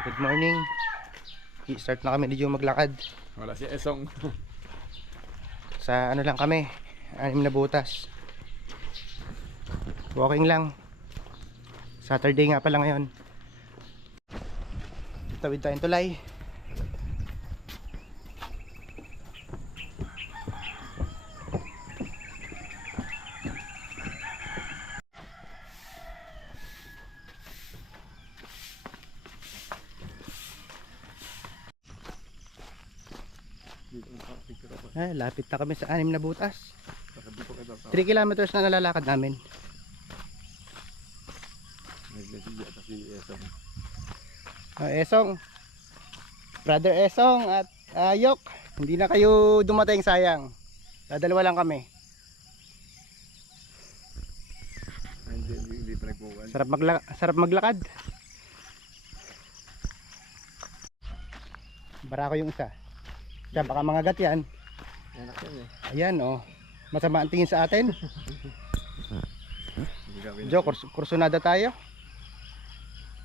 Good morning. I-start na kami medyo maglakad. Wala si Esong. Sa ano lang kami, 6 na butas. Walking lang. Saturday nga pala ngayon. Tawid tayong tulay. Lapit na kami sa 6 na butas. 3 kilometers na nalalakad namin. Esong, Brother Esong at Yok, hindi na kayo dumating, sayang. Dadalawa lang kami. Hindi pa nagpuwan. Sarap maglakad. Barako yung isa. Diyan, baka mga gat yan. Anak yan eh. Ayan, oh. Masama ang tingin sa atin. Jo, kursunada tayo.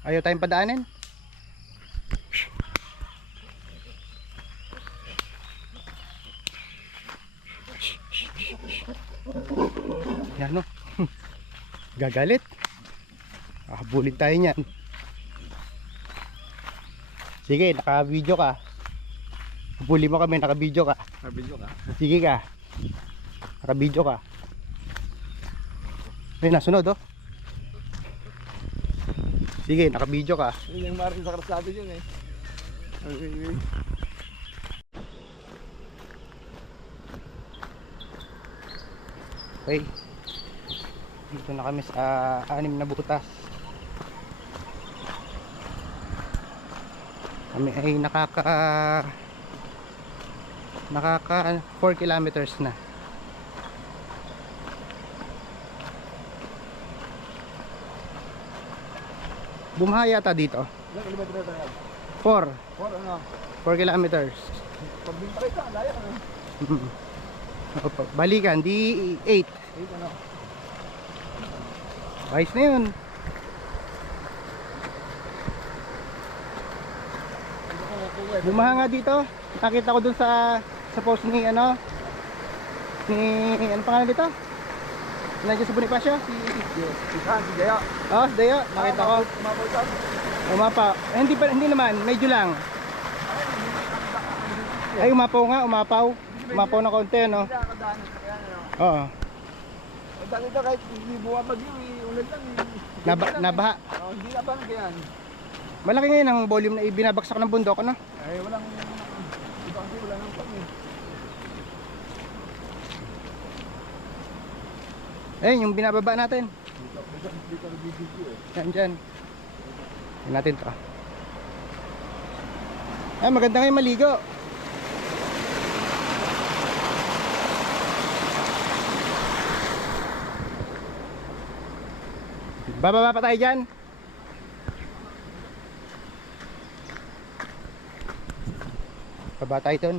Ayaw tayong padaanin. Yan, oh. Gagalit. Bulin tayo niyan. Sige, naka-video ka. Bully mo kami, naka-video ka. Naka-video ka? Sige ka. Naka-video ka. Ay, nasunod oh. Sige, naka-video ka. Yun yung marin sa krasado yun eh. Okay. Dito na kami sa 6 na butas. Kami ay nakaka 4 kilometers na. Bumaha yata dito. Ilang kilometro na tayo? 4 ano? 4 kilometers. Pagbinta kayo sa laya ano? Opo, balikan di 8. Ano? Ayos na yun. Bumaha nga dito. Nakita ko dun sa post ni ano pangalan dito? Nandiyan sa Bonifacio? Si Daya. Oh, si Dayo. Nakita ko. Umapa. Hindi naman, medyo lang. Ay, umapaw nga, umapaw. Umapaw na konti, no? Oo. Dito kahit hindi bumabagyo ulan lang Nabaha. Hindi na ba ganyan? Malaki ngayon ang volume na ibinabaksak ng bundok, ano? Ay walang iba kasi wala nang pang eh. Ayun, yung binababa natin. Dito nag-video eh. Yan dyan. Yan natin to. Ay, maganda ngayon maligo. Bababa pa tayo dyan. Baba tayo dun.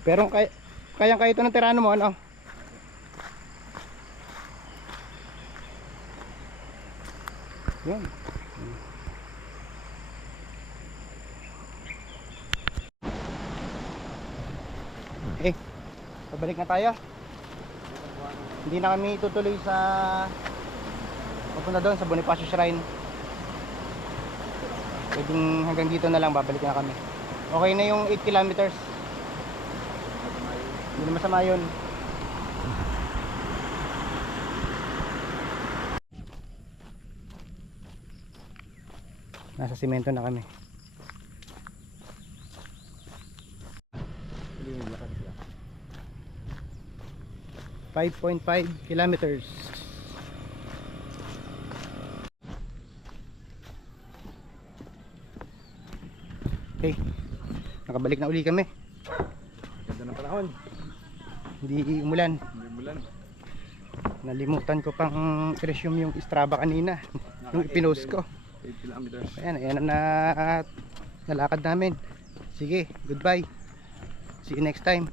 Pero kayang-kaya ito ng tirano mo, ano? Yun. Okay, pabalik na tayo. Hindi na kami tutuloy sa papunta doon sa Bonifacio Shrine. Pwedeng hanggang dito na lang, babalik na kami. Okay na yung 8 kilometers. Hindi na masama yun. Nasa simento na kami. 5.5 kilometers. Okay, nakabalik na uli kami. Ganda ng panahon. Hindi umulan. Hindi umulan. Nalimutan ko pang i-resume yung Strava kanina. Yung ipinost ko. 8 kilometers. Ayan na nalakad namin. Sige, goodbye. See you next time.